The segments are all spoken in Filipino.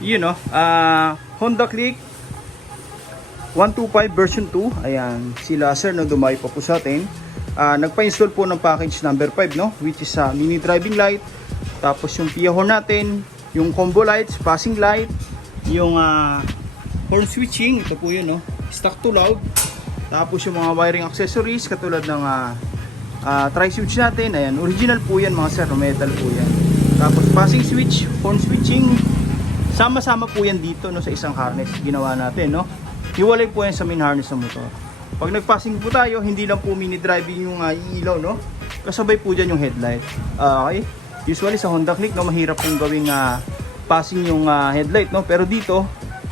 Yun no, Honda Click 125 version 2. Ayan, sila sir no, dumayo pa po sa atin. Nagpa-install po ng package number 5 no, which is mini driving light, tapos yung PIA horn natin, yung combo lights, passing light, yung horn switching, ito po yun no, stock to loud, tapos yung mga wiring accessories katulad ng tri-switch natin, ayan, original po yan mga sir, metal po yan. Tapos passing switch, horn switching, sama-sama po yan dito no, sa isang harness ginawa natin no. Hiwalay po yan sa main harness ng motor. Pag nagpassing po tayo, hindi lang po mini driving yung ilaw no, kasabay po dyan yung headlight. Okay, usually sa Honda Click no, mahirap pong gawing passing yung headlight no, pero dito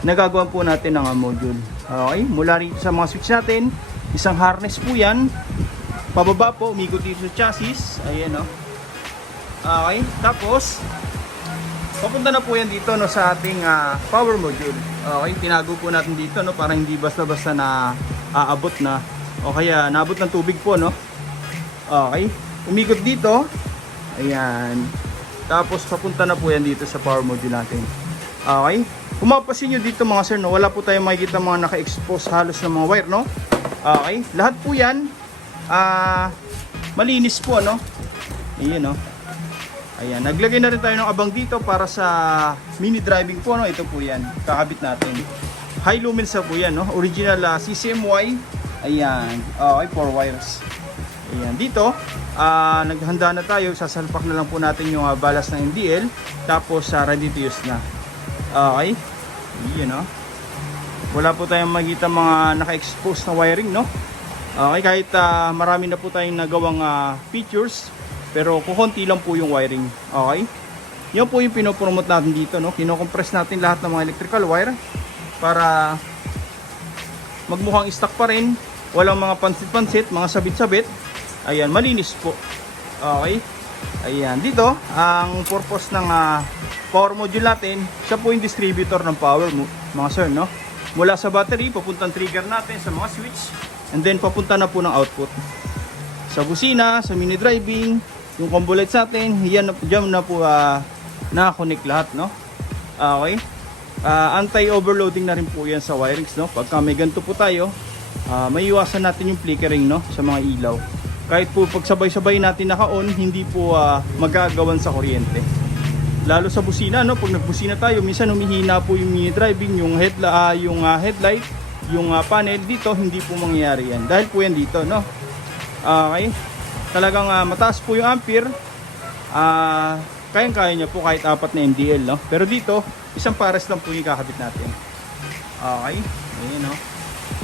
nagagawa po natin ng module. Okay, mula rito sa mga switch natin, isang harness po yan, pababa po, umikot dito sa chassis, ayan no. Okay, tapos papunta na po yan dito no, sa ating power module. Okay, tinago po natin dito no, para hindi basta-basta na aabot na o kaya naabot ng tubig po no. Okay, umikot dito, ayan, tapos papunta na po yan dito sa power module natin. Okay, kung mapapansin nyo dito mga sir no, wala po tayong makikita mga naka-expose halos ng mga wire no. Okay, lahat po yan malinis po no. Ayan no. Ayan, naglagay na rin tayo ng abang dito para sa mini driving po no. Ito po yan, kakabit natin. High lumens po yan no, original CCMY. Ayan, okay, 4 wires. Ayan, dito naghanda na tayo, sasalpak na lang po natin yung balas ng MDL, tapos ready to use na. Okay, yun no. Wala po tayong makita mga naka-expose na wiring no. Okay, kahit marami na po tayong nagawang features, pero kukunti lang po yung wiring. Okay, yan po yung pinopromote natin dito no. Kinocompress natin lahat ng mga electrical wire para magmukhang stock pa rin, walang mga pansit-pansit, mga sabit-sabit. Ayan, malinis po. Okay, ayan, dito ang purpose ng power module natin, siya po yung distributor ng power mga sir no. Mula sa battery papuntang trigger natin sa mga switch, and then papunta na po ng output sa busina, sa mini driving, yung combo lights natin, yan dyan na po nakakonect lahat no. Okay, anti-overloading na rin po yan sa wirings no. Pagka may ganito po tayo, may iwasan natin yung flickering no sa mga ilaw. Kahit po pagsabay-sabay natin naka-on, hindi po magagawan sa kuryente. Lalo sa busina no, pag nagbusina tayo, minsan humihina po yung mini driving, yung headlight, yung panel dito, hindi po mangyayari yan. Dahil po yan dito no. Okay, talagang mataas po yung ampere, kayang-kaya niya po kahit 4 na MDL no. Pero dito, isang pares lang po yung kakabit natin. Okay, ayan no.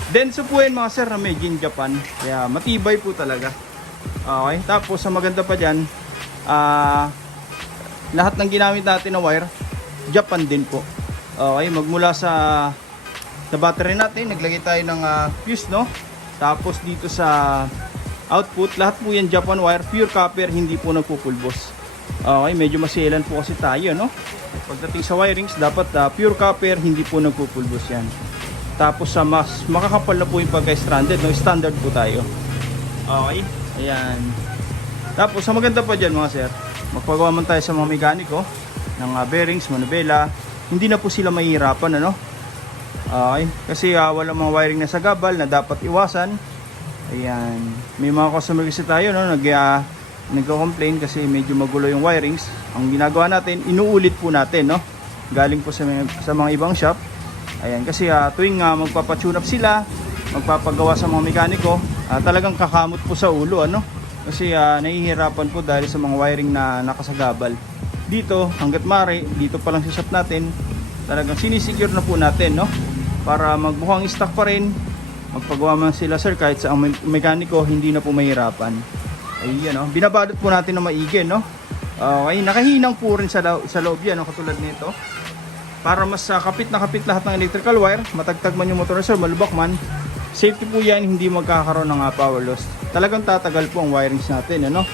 Denso po yan mga sir na made in Japan, kaya matibay po talaga. Okay, tapos sa maganda pa dyan, lahat ng ginamit natin na wire, Japan din po. Okay, magmula sa battery natin, naglagay tayo ng fuse no. Tapos dito sa output, lahat po yan Japan wire, pure copper, hindi po nagpupulbos. Okay, medyo masailan po kasi tayo no. Pagdating sa wirings, dapat pure copper, hindi po nagpupulbos yan. Tapos sa mas makakapal na po yung pagka-stranded no, standard po tayo. Okay, ayan. Tapos sa maganda pa dyan mga sir, magpagawa man tayo sa mga mekaniko ng bearings, manubela, hindi na po sila mahihirapan ano. Okay, kasi walang mga wiring na sagabal na dapat iwasan. Ayan, may mga customer kasi tayo no, nagko-complain kasi medyo magulo yung wirings. Ang ginagawa natin, inuulit po natin no, galing po sa mga ibang shop. Ayan, kasi tuwing magpapa-tune up sila, magpapagawa sa mga mekaniko, talagang kakamot po sa ulo ano, kasi nahihirapan po dahil sa mga wiring na nakasagabal. Dito hanggat mare, dito pa lang sa shop natin, talagang sinisecure na po natin no, para magbukhang stock pa rin. Magpagawa man sila sir kahit sa mekaniko, hindi na po mahirapan. Ayan no, binabalot po natin na maigi no. Okay, nakahinang po rin sa loob yan no, katulad nito, para mas kapit na kapit lahat ng electrical wire, matagtag man yung motor sir, malubak man, safety po yan, hindi magkakaroon ng power loss. Talagang tatagal po ang wirings natin ano.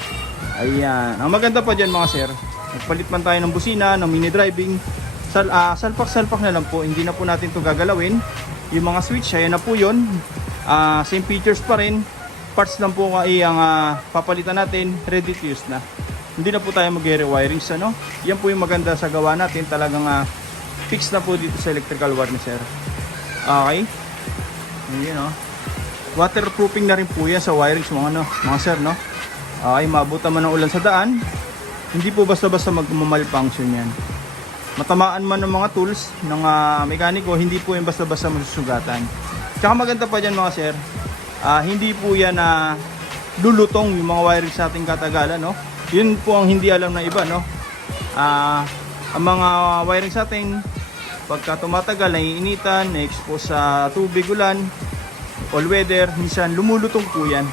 Ayan, ang maganda pa dyan mga sir, nagpalit man tayo ng busina, ng mini driving, salpak-salpak na lang po, hindi na po natin ito gagalawin. Yung mga switch, ayan na po yun, same features pa rin, parts lang po ang papalitan natin, ready to use na. Hindi na po tayo mag-rewirings ano. Yan po yung maganda sa gawa natin, talagang fix na po dito sa electrical wire ni sir. Okay. Ayan, oh. Waterproofing na rin po yan sa wirings mga sir, no? Okay, maabutan man ng ulan sa daan, hindi po basta-basta magmamalfunction yan. Matamaan man ng mga tools ng mekaniko, hindi po yan basta-basta masusugatan. Tsaka maganda pa dyan mga sir, hindi po yan na lulutong yung mga wirings sa ating katagalan, no? Yun po ang hindi alam ng iba, no? Ang mga wirings sa atin, pagka tumatagal, naiinitan, na-expose sa tubig, ulan, all weather, minsan lumulutong po yan.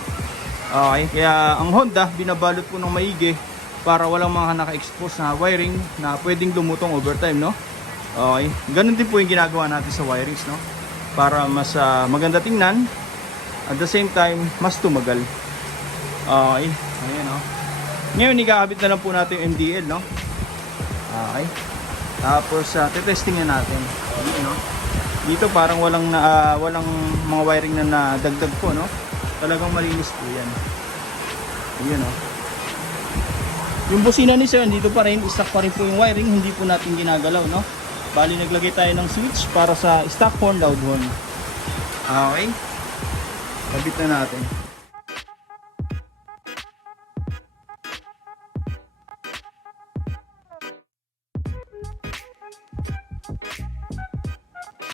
Okay, kaya ang Honda binabalot po ng maigi para walang mga naka-expose na wiring na pwedeng lumutong over time, no? Okay, ganun din po yung ginagawa natin sa wirings, no? Para mas maganda tingnan, at the same time mas tumagal. Okay, ayan, no? Ngayon ikakabit na lang po natin yung MDL, no? Okay, tapos tetesting na natin. Ayan, no? Dito parang walang mga wiring na nadagdag po, no? Talagang malinis po yan. Ayan, no? Yung busina ni sir, dito pa rin, stock pa rin po yung wiring, hindi po natin ginagalaw, no? Bali naglagay tayo ng switch para sa stock horn, loud horn. Okay, kabit na natin.